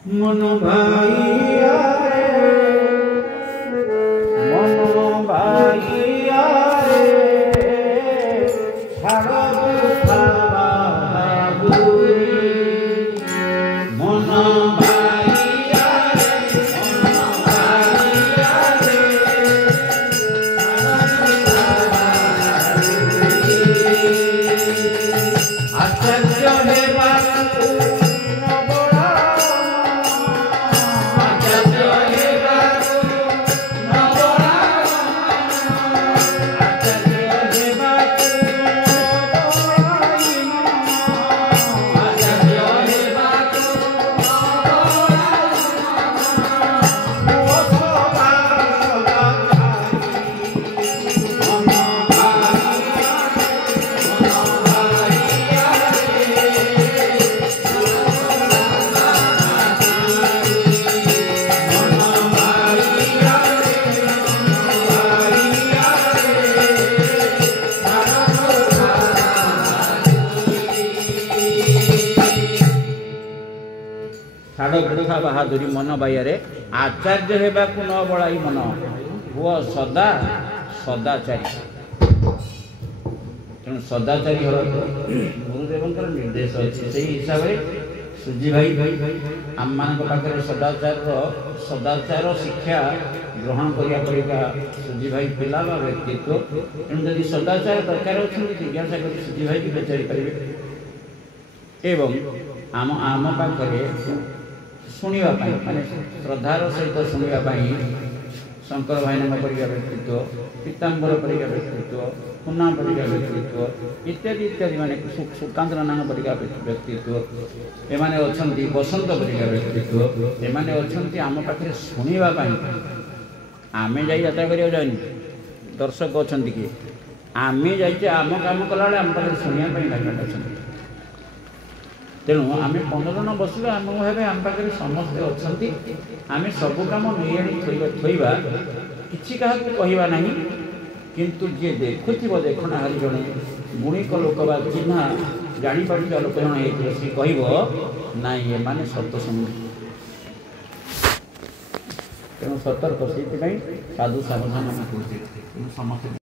मन भाइया रे मन भाइया रे छाड़ दुख बाबुरी मन भाइया रे आचार्य हेबा छाड़ दुखा बहादुरी मन बाइया आचार्य हेबा न बड़ाई मन हुआ सदा सदाचारी तेणु सदाचारी हो गुरुदेव निर्देश अच्छे से हिसाब से सुजी भाई आम मान पाखे सदाचार शिक्षा ग्रहण करा पड़ा सुजी भाई पिला व्यक्तित्व तेणु जदि सदाचार दरकार अच्छे जिज्ञासा कर सुजी भाई भी पचारि पारे एवं आम आम पाखे शुणा माने श्रद्धार सहित शुणा शंकर भाईना परिका व्यक्तित्व पीताम्बर परिका व्यक्तित्व पुना परिका व्यक्तित्व इत्यादि इत्यादि माने सुकांत नाना परिका व्यक्तित्व एमाने अछंती बसंत परिका व्यक्तित्व एमाने अछंती आम पाखे शुणा आमे जाई यात्रा करिया जानी दर्शक अछंती कि आमे जाइए आम काम कला आम पाखे शुणा भाई अछंती तेणु आम 15 जन बसला आम भावे आम पाखे समस्ते अच्छा आम सबू कम नहीं थोड़ा कि क्या कहवा ना किंतु जी देखुव देखना हारी जड़े गुणिक लोक बा चिन्हा जापार लोक जन सी कह नाई एम सत शुणी तेणु सतर्क से साधु सावधान समस्त